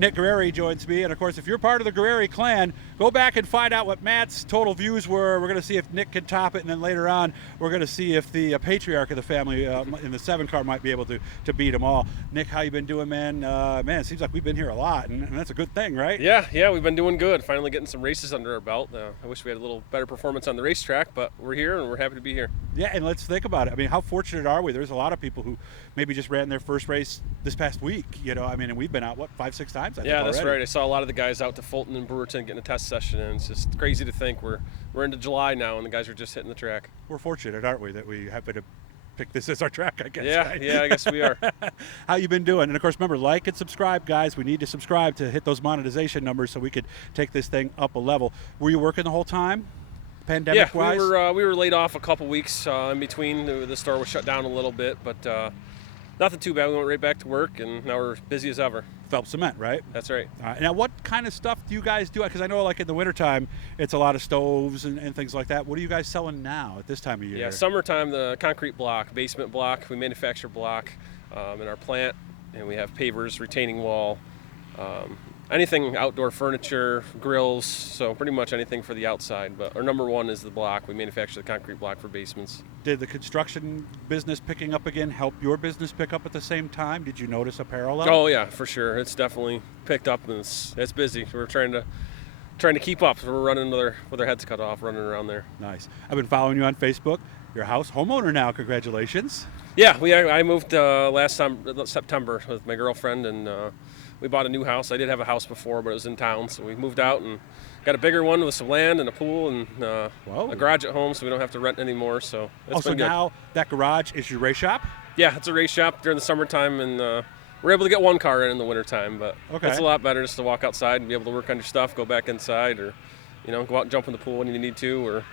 Nick Guererri joins me, and of course, if you're part of the Guererri clan, go back and find out what Matt's total views were. We're going to see if Nick can top it, and then later on, we're going to see if the patriarch of the family in the 7 car might be able to beat them all. Nick, how you been doing, man? Man, it seems like we've been here a lot, and that's a good thing, right? Yeah, we've been doing good. Finally getting some races under our belt. I wish we had a little better performance on the racetrack, but we're here, and we're happy to be here. Yeah, and let's think about it. I mean, how fortunate are we? There's a lot of people who maybe just ran their first race this past week, and we've been out, 5-6 times, I think, Yeah, that's already. right. I saw a lot of the guys out to Fulton and Brewerton getting a test session, and it's just crazy to think we're into July now, and the guys are just hitting the track. We're fortunate, aren't we, that we happen to pick this as our track, I guess. Yeah, right? I guess we are. How you been doing? And of course, remember, like and subscribe, guys. We need to subscribe to hit those monetization numbers so we could take this thing up a level. Were you working the whole time, pandemic-wise? Yeah, we were laid off a couple weeks in between. The store was shut down a little bit, but nothing too bad. We went right back to work, and now we're busy as ever. Phelps Cement, right? That's right. Now, what kind of stuff do you guys do? Because I know, like, in the wintertime, it's a lot of stoves and things like that. What are you guys selling now at this time of year? Yeah, summertime, the concrete block, basement block. We manufacture block in our plant, and we have pavers, retaining wall, anything outdoor furniture, grills, so pretty much anything for the outside. But our number one is the block. We manufacture the concrete block for basements. Did the construction business picking up again help your business pick up at the same time? Did you notice a parallel? Oh yeah, for sure. It's definitely picked up, and it's busy. We're trying to keep up. We're running with our heads cut off, running around there. Nice. I've been following you on Facebook. You're a house homeowner now. Congratulations. Yeah, I moved last September with my girlfriend, and we bought a new house. I did have a house before, but it was in town, so we moved out and got a bigger one with some land and a pool and a garage at home, so we don't have to rent anymore. So it's been good. Now that garage is your race shop? Yeah, it's a race shop during the summertime, and we're able to get one car in the wintertime, but it's a lot better just to walk outside and be able to work on your stuff, go back inside, or go out and jump in the pool when you need to. Or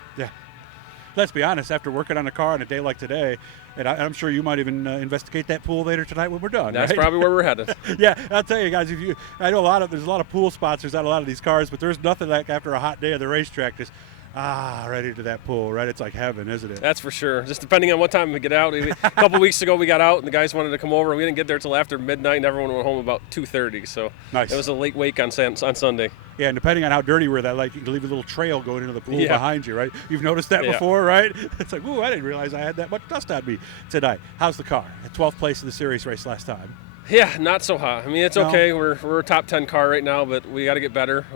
let's be honest, after working on a car on a day like today, and I'm sure you might even investigate that pool later tonight when we're done. That's right? probably where we're headed. Yeah, I'll tell you guys, I know there's a lot of pool sponsors on a lot of these cars, but there's nothing like after a hot day of the racetrack, just right into that pool, right? It's like heaven, isn't it? That's for sure. Just depending on what time we get out. A couple weeks ago we got out and the guys wanted to come over. We didn't get there till after midnight, and everyone went home about 2:30. So nice. It was a late wake on Sunday. Yeah, and depending on how dirty we're, you can leave a little trail going into the pool behind you, right? You've noticed that before, right? It's like, ooh, I didn't realize I had that much dust on me tonight. How's the car? At 12th place in the series race last time. Yeah, not so hot. I mean, it's okay. We're a top 10 car right now, but we got to get better.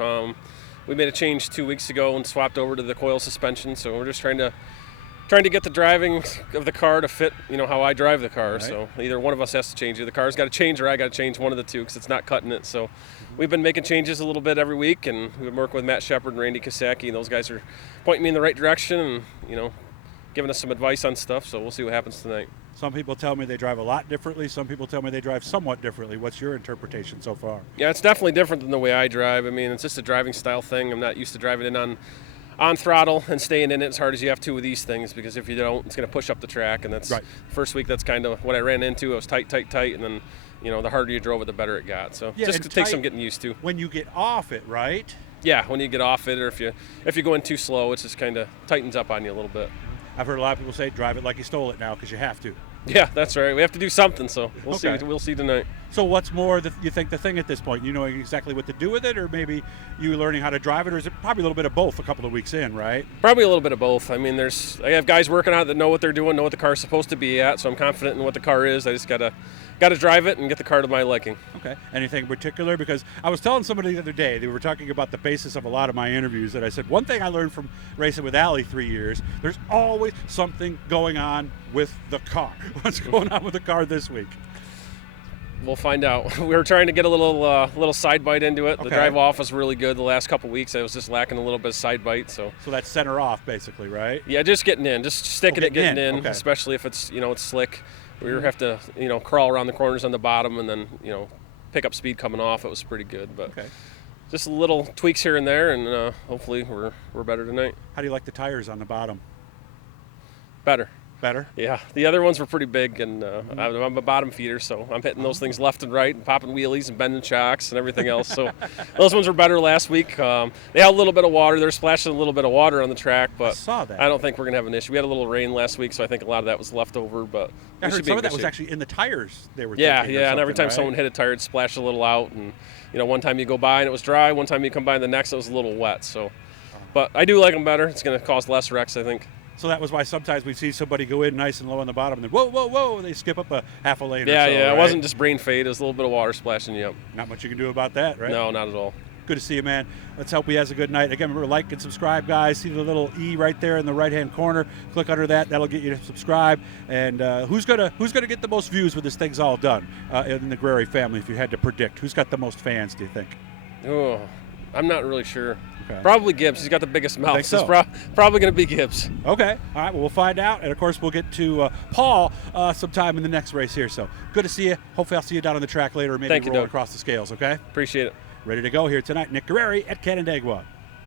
We made a change 2 weeks ago and swapped over to the coil suspension, so we're just trying to get the driving of the car to fit, how I drive the car. Right. So either one of us has to change. Either the car's got to change or I got to change, one of the two, because it's not cutting it. So we've been making changes a little bit every week, and we've been working with Matt Shepard and Randy Kosacki, and those guys are pointing me in the right direction and, giving us some advice on stuff. So we'll see what happens tonight. Some people tell me they drive a lot differently. Some people tell me they drive somewhat differently. What's your interpretation so far? Yeah, it's definitely different than the way I drive. I mean, it's just a driving style thing. I'm not used to driving it on throttle and staying in it as hard as you have to with these things, because if you don't, it's going to push up the track, and that's right. First week, that's kind of what I ran into. I was tight, and then, the harder you drove it, the better it got. So just takes some getting used to. When you get off it, right? Yeah, when you get off it, or if you go in too slow, it just kind of tightens up on you a little bit. I've heard a lot of people say drive it like you stole it now, because you have to. Yeah, that's right. We have to do something, so we'll see. We'll see tonight. So what's more, you think, the thing at this point? You know exactly what to do with it, or maybe you learning how to drive it, or is it probably a little bit of both a couple of weeks in, right? Probably a little bit of both. I mean, I have guys working on it that know what they're doing, know what the car's supposed to be at, so I'm confident in what the car is. I just got to drive it and get the car to my liking. Okay. Anything in particular? Because I was telling somebody the other day, they were talking about the basis of a lot of my interviews, that I said, one thing I learned from racing with Allie 3 years, there's always something going on with the car. What's going on with the car this week? We'll find out. We were trying to get a little side bite into it. Okay. The drive off was really good the last couple weeks. I was just lacking a little bit of side bite. So that's center off, basically, right? Yeah, just getting in, just sticking it, getting in, okay. Especially if it's it's slick. We have to crawl around the corners on the bottom, and then pick up speed coming off. It was pretty good, but just little tweaks here and there, and hopefully we're better tonight. How do you like the tires on the bottom? Better. Better? Yeah, the other ones were pretty big, and I'm a bottom feeder, so I'm hitting those things left and right and popping wheelies and bending shocks and everything else. So those ones were better last week. They had a little bit of water. They're splashing a little bit of water on the track, but I saw that. I don't think we're going to have an issue. We had a little rain last week, so I think a lot of that was left over, but I heard some of that was shape. actually in the tires they were Yeah, thinking or and every something, time right? someone hit a tire, it splashed a little out, and one time you go by and it was dry, one time you come by the next, it was a little wet. So, but I do like them better. It's going to cause less wrecks, I think. So that was why sometimes we see somebody go in nice and low on the bottom, and then whoa, whoa, whoa, they skip up a half a lane. Yeah, or so, yeah. right? It wasn't just brain fade. It was a little bit of water splashing you up. Not much you can do about that, right? No, not at all. Good to see you, man. Let's hope he has a good night. Again, remember, like and subscribe, guys. See the little E right there in the right-hand corner. Click under that. That'll get you to subscribe. And who's gonna get the most views when this thing's all done in the Guererri family? If you had to predict, who's got the most fans? Do you think? Oh, I'm not really sure. Okay. Probably Gibbs. He's got the biggest mouth. Think so? It's probably going to be Gibbs. Okay. All right. Well, we'll find out. And, of course, we'll get to Paul sometime in the next race here. So good to see you. Hopefully I'll see you down on the track later, maybe Thank you, rolling Doug. across the scales, okay? Appreciate it. Ready to go here tonight. Nick Guererri at Canandaigua.